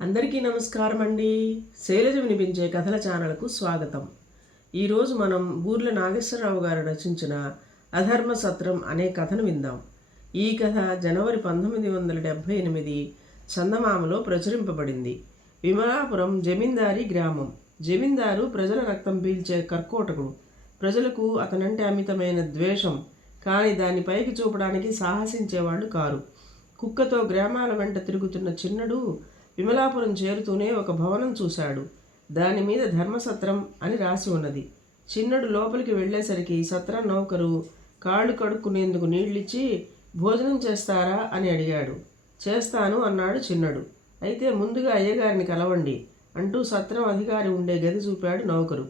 అందరికీ నమస్కారం అండి. శైలజ వినిపించే కథల ఛానల్కు స్వాగతం. ఈరోజు మనం బూర్ల నాగేశ్వరరావు గారు రచించిన అధర్మ సత్రం అనే కథను విందాం. ఈ కథ జనవరి 1978 చందమామలో ప్రచురింపబడింది. విమలాపురం జమీందారీ గ్రామం. జమీందారు ప్రజల రక్తం పీల్చే కర్కోటకుడు. ప్రజలకు అతనంటే అమితమైన ద్వేషం. కానీ దాన్ని పైకి చూపడానికి సాహసించేవాళ్ళు కారు. కుక్కతో గ్రామాల వెంట తిరుగుతున్న చిన్నడు విమలాపురం చేరుతూనే ఒక భవనం చూశాడు. దాని మీద ధర్మసత్రం అని రాసి ఉన్నది. చిన్నడు లోపలికి వెళ్ళేసరికి సత్రం నౌకరు కాళ్ళు కడుక్కునేందుకు నీళ్ళిచ్చి భోజనం చేస్తారా అని అడిగాడు. చేస్తాను అన్నాడు చిన్నడు. అయితే ముందుగా అయ్యగారిని కలవండి అంటూ సత్రం అధికారి ఉండే గది చూపాడు నౌకరు.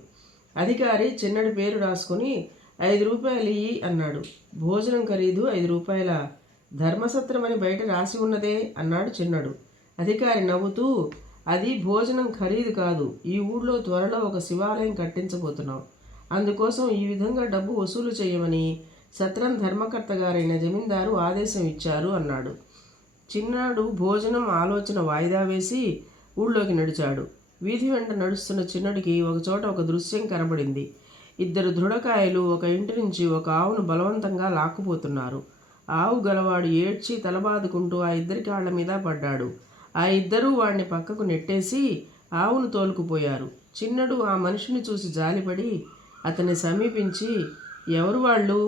అధికారి చిన్నడి పేరు రాసుకుని 5 రూపాయలు ఇయ్యి అన్నాడు. భోజనం ఖరీదు 5 రూపాయల? ధర్మసత్రం అని బయట రాసి ఉన్నదే అన్నాడు చిన్నడు. అధికారి నవ్వుతూ, అది భోజనం ఖరీదు కాదు. ఈ ఊళ్ళో త్వరలో ఒక శివాలయం కట్టించబోతున్నాం. అందుకోసం ఈ విధంగా డబ్బు వసూలు చేయమని సత్రం ధర్మకర్త గారైన జమీందారు ఆదేశం ఇచ్చారు అన్నాడు. చిన్నాడు భోజనం ఆలోచన వాయిదా వేసి ఊళ్ళోకి నడిచాడు. వీధి వెంట నడుస్తున్న చిన్నడికి ఒకచోట ఒక దృశ్యం కనబడింది. 2 దృఢకాయలు ఒక ఇంటి నుంచి ఒక ఆవును బలవంతంగా లాక్కుపోతున్నారు. ఆవు గలవాడు ఏడ్చి తలబాదుకుంటూ ఆ 2 కాళ్ల మీద పడ్డాడు. ఆ 2 వాడిని పక్కకు నెట్టేసి ఆవును తోలుకుపోయారు. చిన్నడు ఆ మనిషిని చూసి జాలిపడి అతన్ని సమీపించి, ఎవరు వాళ్ళు?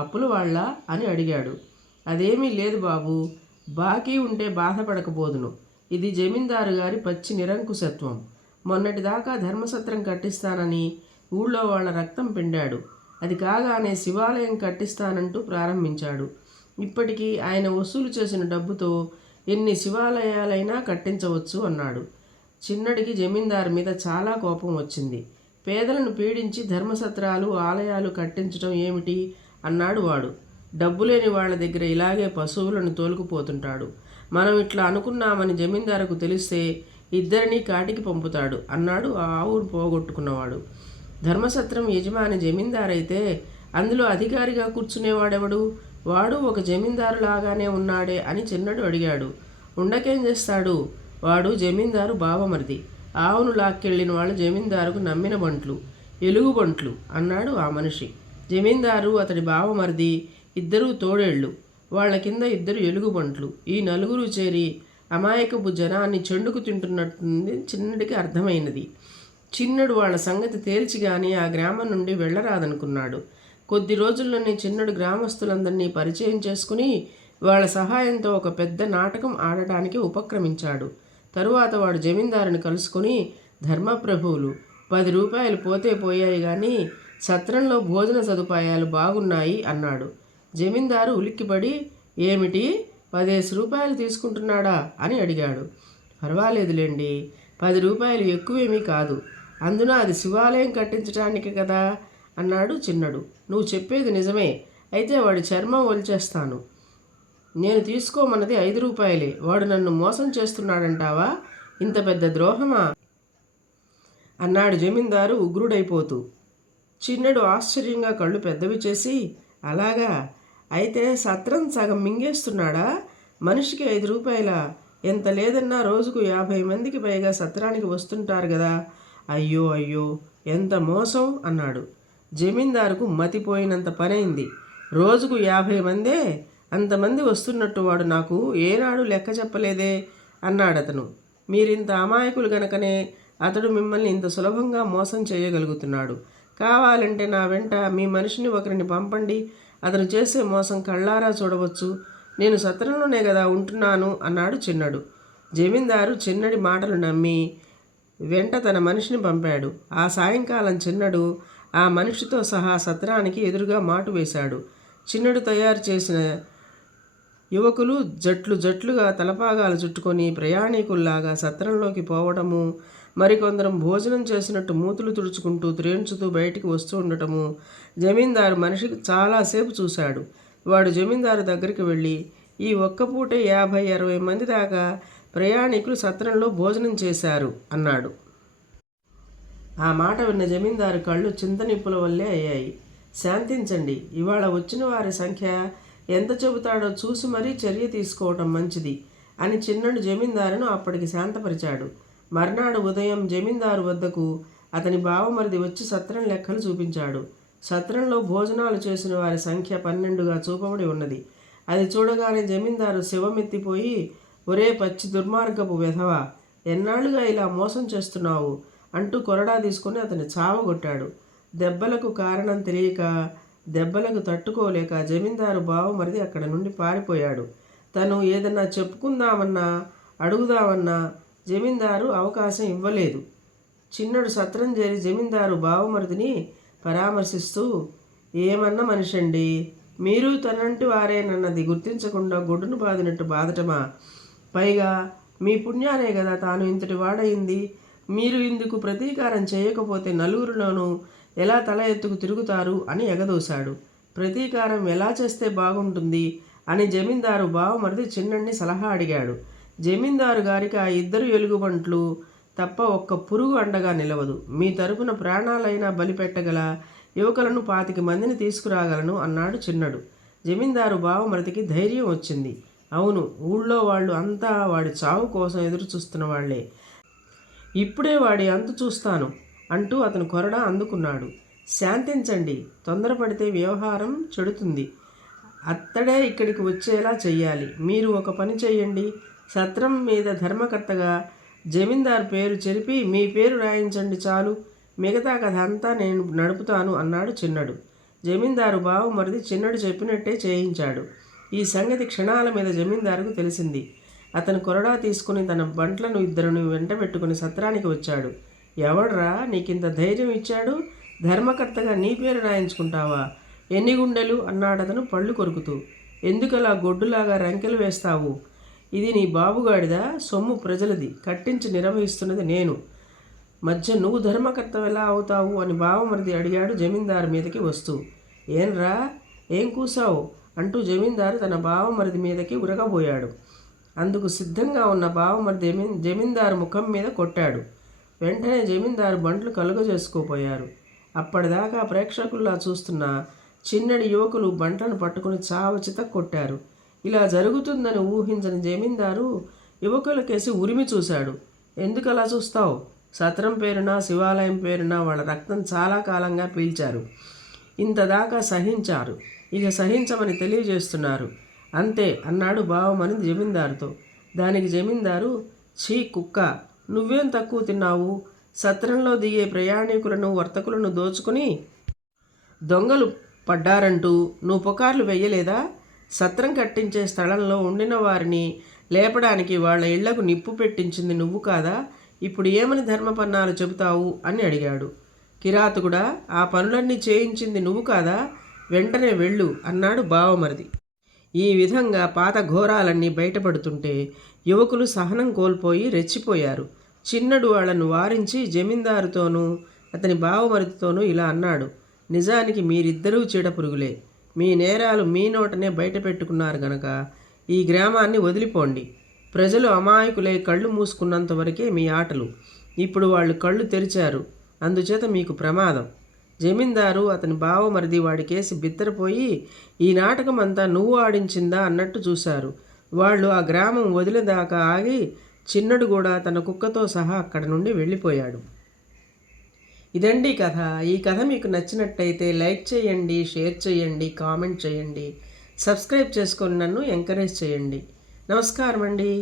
అప్పుల వాళ్ళ అని అడిగాడు. అదేమీ లేదు బాబు, బాకీ ఉంటే బాధపడకపోదును. ఇది జమీందారు గారి పచ్చి నిరంకుశత్వం. మొన్నటిదాకా ధర్మసత్రం కట్టిస్తానని ఊళ్ళో వాళ్ళ రక్తం పిండాడు. అది కాగానే శివాలయం కట్టిస్తానంటూ ప్రారంభించాడు. ఇప్పటికీ ఆయన వసూలు చేసిన డబ్బుతో ఎన్ని శివాలయాలైనా కట్టించవచ్చు అన్నాడు. చిన్నడికి జమీందారు మీద చాలా కోపం వచ్చింది. పేదలను పీడించి ధర్మసత్రాలు ఆలయాలు కట్టించడం ఏమిటి అన్నాడు వాడు. డబ్బు లేని వాళ్ళ దగ్గర ఇలాగే పశువులను తోలుకుపోతుంటాడు. మనం ఇట్లా అనుకున్నామని జమీందారుకు తెలిస్తే 2 కాటికి పంపుతాడు అన్నాడు ఆ ఆవును పోగొట్టుకున్నవాడు. ధర్మసత్రం యజమాని జమీందారైతే అందులో అధికారిగా కూర్చునేవాడెవడు? వాడు ఒక జమీందారు లాగానే ఉన్నాడే అని చిన్నడు అడిగాడు. ఉండకేం చేస్తాడు? వాడు జమీందారు బావమరిది. ఆవును లాక్కెళ్ళిన వాళ్ళు జమీందారుకు నమ్మిన బంట్లు, ఎలుగుబంట్లు అన్నాడు ఆ మనిషి. జమీందారు అతడి బావమరిది 2 తోడేళ్ళు, వాళ్ళ కింద 2 ఎలుగుబంట్లు. ఈ 4 చేరి అమాయకపు జనాన్ని చెండుకు తింటున్నట్టుంది చిన్నడికి అర్థమైనది. చిన్నడు వాళ్ళ సంగతి తేల్చిగాని ఆ గ్రామం నుండి వెళ్ళరాదనుకున్నాడు. కొద్ది రోజుల్లోనే చిన్నడు గ్రామస్తులందరినీ పరిచయం చేసుకుని వాళ్ళ సహాయంతో ఒక పెద్ద నాటకం ఆడటానికి ఉపక్రమించాడు. తరువాత వాడు జమీందారుని కలుసుకుని, ధర్మప్రభువులు 10 రూపాయలు పోతే పోయాయి కానీ సత్రంలో భోజన సదుపాయాలు బాగున్నాయి అన్నాడు. జమీందారు ఉలిక్కిపడి, ఏమిటి 10 రూపాయలు తీసుకుంటున్నాడా అని అడిగాడు. పర్వాలేదులేండి, 10 రూపాయలు ఎక్కువేమీ కాదు. అందున అది శివాలయం కట్టించడానికి కదా అన్నాడు చిన్నడు. నువ్వు చెప్పేది నిజమే. అయితే వాడి చర్మం ఒలిచేస్తాను. నేను తీసుకోమన్నది 5 రూపాయలే. వాడు నన్ను మోసం చేస్తున్నాడంటావా? ఇంత పెద్ద ద్రోహమా అన్నాడు జమీందారు ఉగ్రుడైపోతూ. చిన్నడు ఆశ్చర్యంగా కళ్ళు పెద్దవి చేసి, అలాగా, అయితే సత్రం సగం మింగేస్తున్నాడా? మనిషికి 5 రూపాయలా? ఎంత లేదన్నా రోజుకు 50 మందికి పైగా సత్రానికి వస్తుంటారు కదా. అయ్యో అయ్యో, ఎంత మోసం అన్నాడు. జమీందారుకు మతిపోయినంత పనైంది. రోజుకు 50 మందే? అంతమంది వస్తున్నట్టు వాడు నాకు ఏనాడు లెక్క చెప్పలేదే అన్నాడతను. మీరింత అమాయకులు గనకనే అతడు మిమ్మల్ని ఇంత సులభంగా మోసం చేయగలుగుతున్నాడు. కావాలంటే నా వెంట మీ మనిషిని ఒకరిని పంపండి. అతను చేసే మోసం కళ్ళారా చూడవచ్చు. నేను సత్రంలోనే కదా ఉంటున్నాను అన్నాడు చిన్నడు. జమీందారు చిన్నడి మాటలు నమ్మి వెంట తన మనిషిని పంపాడు. ఆ సాయంకాలం చిన్నడు ఆ మనిషితో సహా సత్రానికి ఎదురుగా మాటు వేశాడు. చిన్నడు తయారు చేసిన యువకులు జట్లుగా తలపాగాలు చుట్టుకొని ప్రయాణికుల్లాగా సత్రంలోకి పోవడము, మరికొందరు భోజనం చేసినట్టు మూతులు తుడుచుకుంటూ త్రేంచుతూ బయటికి వస్తూ ఉండటము జమీందారు మనిషికి చాలాసేపు చూశాడు. వాడు జమీందారు దగ్గరికి వెళ్ళి, ఈ ఒక్కపూటే 50-60 మంది దాకా ప్రయాణికులు సత్రంలో భోజనం చేశారు అన్నాడు. ఆ మాట విన్న జమీందారు కళ్ళు చింతనిప్పుల వల్లే అయ్యాయి. శాంతించండి, ఇవాళ వచ్చిన వారి సంఖ్య ఎంత చెబుతాడో చూసి మరీ చర్య తీసుకోవటం మంచిది. అని చిన్నడు జమీందారును అప్పటికి శాంతపరిచాడు. మర్నాడు ఉదయం జమీందారు వద్దకు అతని బావమరిది వచ్చి సత్రం లెక్కలు చూపించాడు. సత్రంలో భోజనాలు చేసిన వారి సంఖ్య 12గా చూపబడి ఉన్నది. అది చూడగానే జమీందారు శివమెత్తిపోయి, ఒరే పచ్చి దుర్మార్గపు వెధవా, ఎన్నాళ్ళుగా ఇలా మోసం చేస్తున్నావు అంటూ కొరడా తీసుకుని అతన్ని చావగొట్టాడు. దెబ్బలకు కారణం తెలియక, దెబ్బలకు తట్టుకోలేక జమీందారు బావమరిది అక్కడ నుండి పారిపోయాడు. తను ఏదన్నా చెప్పుకుందామన్నా అడుగుదామన్నా జమీందారు అవకాశం ఇవ్వలేదు. చిన్నడు సత్రం చేరి జమీందారు బావమరిదిని పరామర్శిస్తూ, ఏమన్న మనిషండి, మీరు తనంటి వారేనన్నది గుర్తించకుండా గొడ్డును బాదినట్టు బాధటమా? పైగా మీ పుణ్యానే కదా తాను ఇంతటి వాడయింది. మీరు ఇందుకు ప్రతీకారం చేయకపోతే నలుగురిలోనూ ఎలా తల ఎత్తుకు తిరుగుతారు అని ఎగదోశాడు. ప్రతీకారం ఎలా చేస్తే బాగుంటుంది అని జమీందారు బావమరిది చిన్నడిని సలహా అడిగాడు. జమీందారు గారికి ఆ ఇద్దరు ఎలుగుబంట్లు తప్ప ఒక్క పురుగు అండగా నిలవదు. మీ తరపున ప్రాణాలైనా బలిపెట్టగల యువకులను 25 మందిని తీసుకురాగలను అన్నాడు చిన్నడు. జమీందారు బావమరిదికి ధైర్యం వచ్చింది. అవును, ఊళ్ళో వాళ్ళు అంతా వాడి చావు కోసం ఎదురు చూస్తున్న వాళ్లే. ఇప్పుడే వాడి అంతు చూస్తాను అంటూ అతను కొరడా అందుకున్నాడు. శాంతించండి, తొందరపడితే వ్యవహారం చెడుతుంది. అత్తడే ఇక్కడికి వచ్చేలా చెయ్యాలి. మీరు ఒక పని చెయ్యండి, సత్రం మీద ధర్మకర్తగా జమీందారు పేరు చెరిపి మీ పేరు రాయించండి చాలు. మిగతా కథ అంతా నేను నడుపుతాను అన్నాడు చిన్నడు. జమీందారు బావమరిది చిన్నడు చెప్పినట్టే చేయించాడు. ఈ సంగతి క్షణాల మీద జమీందారుకు తెలిసింది. అతను కొరడా తీసుకుని తన బంట్లను ఇద్దరుని వెంట పెట్టుకుని సత్రానికి వచ్చాడు. ఎవడ్రా నీకింత ధైర్యం ఇచ్చాడు? ధర్మకర్తగా నీ పేరు రాయించుకుంటావా? ఎన్ని గుండెలు అన్నాడతను పళ్ళు కొరుకుతూ. ఎందుకలా గొడ్డులాగా రంకెలు వేస్తావు? ఇది నీ బాబుగాడిదా? సొమ్ము ప్రజలది, కట్టించి నిర్వహిస్తున్నది నేను. మధ్య నువ్వు ధర్మకర్త ఎలా అవుతావు అని బావమరిది అడిగాడు జమీందారు మీదకి వస్తూ. ఏంరా, ఏం కూసావు అంటూ జమీందారు తన బావమరిది మీదకి ఉరగబోయాడు. అందుకు సిద్ధంగా ఉన్న బావమరిది జమీందారు ముఖం మీద కొట్టాడు. వెంటనే జమీందారు బంట్లు కలుగజేసుకోపోయారు. అప్పటిదాకా ప్రేక్షకుల్లా చూస్తున్న చిన్నడి యువకులు బంట్లను పట్టుకుని చావచిత కొట్టారు. ఇలా జరుగుతుందని ఊహించని జమీందారు యువకులకేసి ఉరిమి చూశాడు. ఎందుకు అలా చూస్తావు? సత్రం పేరున శివాలయం పేరున వాళ్ళ రక్తం చాలా కాలంగా పీల్చారు. ఇంతదాకా సహించారు, ఇక సహించమని తెలియజేస్తున్నారు అంతే అన్నాడు బావమని జమీందారుతో. దానికి జమీందారు, ఛీ కుక్క, నువ్వేం తక్కువ తిన్నావు? సత్రంలో దిగే ప్రయాణికులను వర్తకులను దోచుకుని దొంగలు పడ్డారంటూ నువ్వు పుకార్లు వెయ్యలేదా? సత్రం కట్టించే స్థలంలో ఉండిన వారిని లేపడానికి వాళ్ళ ఇళ్లకు నిప్పు పెట్టించింది నువ్వు కాదా? ఇప్పుడు ఏమని ధర్మపన్నాలు చెబుతావు అని అడిగాడు. కిరాతకుడా, ఆ పనులన్నీ చేయించింది నువ్వు కాదా? వెంటనే వెళ్ళు అన్నాడు బావమరిది. ఈ విధంగా పాత ఘోరాలన్నీ బయటపడుతుంటే యువకులు సహనం కోల్పోయి రెచ్చిపోయారు. చిన్నడు వాళ్లను వారించి జమీందారుతోనూ అతని బావమరిదితోనూ ఇలా అన్నాడు. నిజానికి మీరిద్దరూ చీడపురుగులే. మీ నేరాలు మీ నోటనే బయట పెట్టుకున్నారు గనక ఈ గ్రామాన్ని వదిలిపోండి. ప్రజలు అమాయకులై కళ్ళు మూసుకున్నంత వరకే మీ ఆటలు. ఇప్పుడు వాళ్ళు కళ్ళు తెరిచారు, అందుచేత మీకు ప్రమాదం. జమీందారు అతని బావమరిది వాడికేసి బిత్తరపోయి, ఈ నాటకం అంతా నువ్వు ఆడించిందా అన్నట్టు చూశారు. వాళ్ళు ఆ గ్రామం వదిలేదాకా ఆగి చిన్నడు కూడా తన కుక్కతో సహా అక్కడి నుండి వెళ్ళిపోయాడు. ఇదండి కథ. ఈ కథ మీకు నచ్చినట్టయితే లైక్ చేయండి, షేర్ చేయండి, కామెంట్ చేయండి, సబ్స్క్రైబ్ చేసుకొని నన్ను ఎంకరేజ్ చేయండి. నమస్కారం అండి.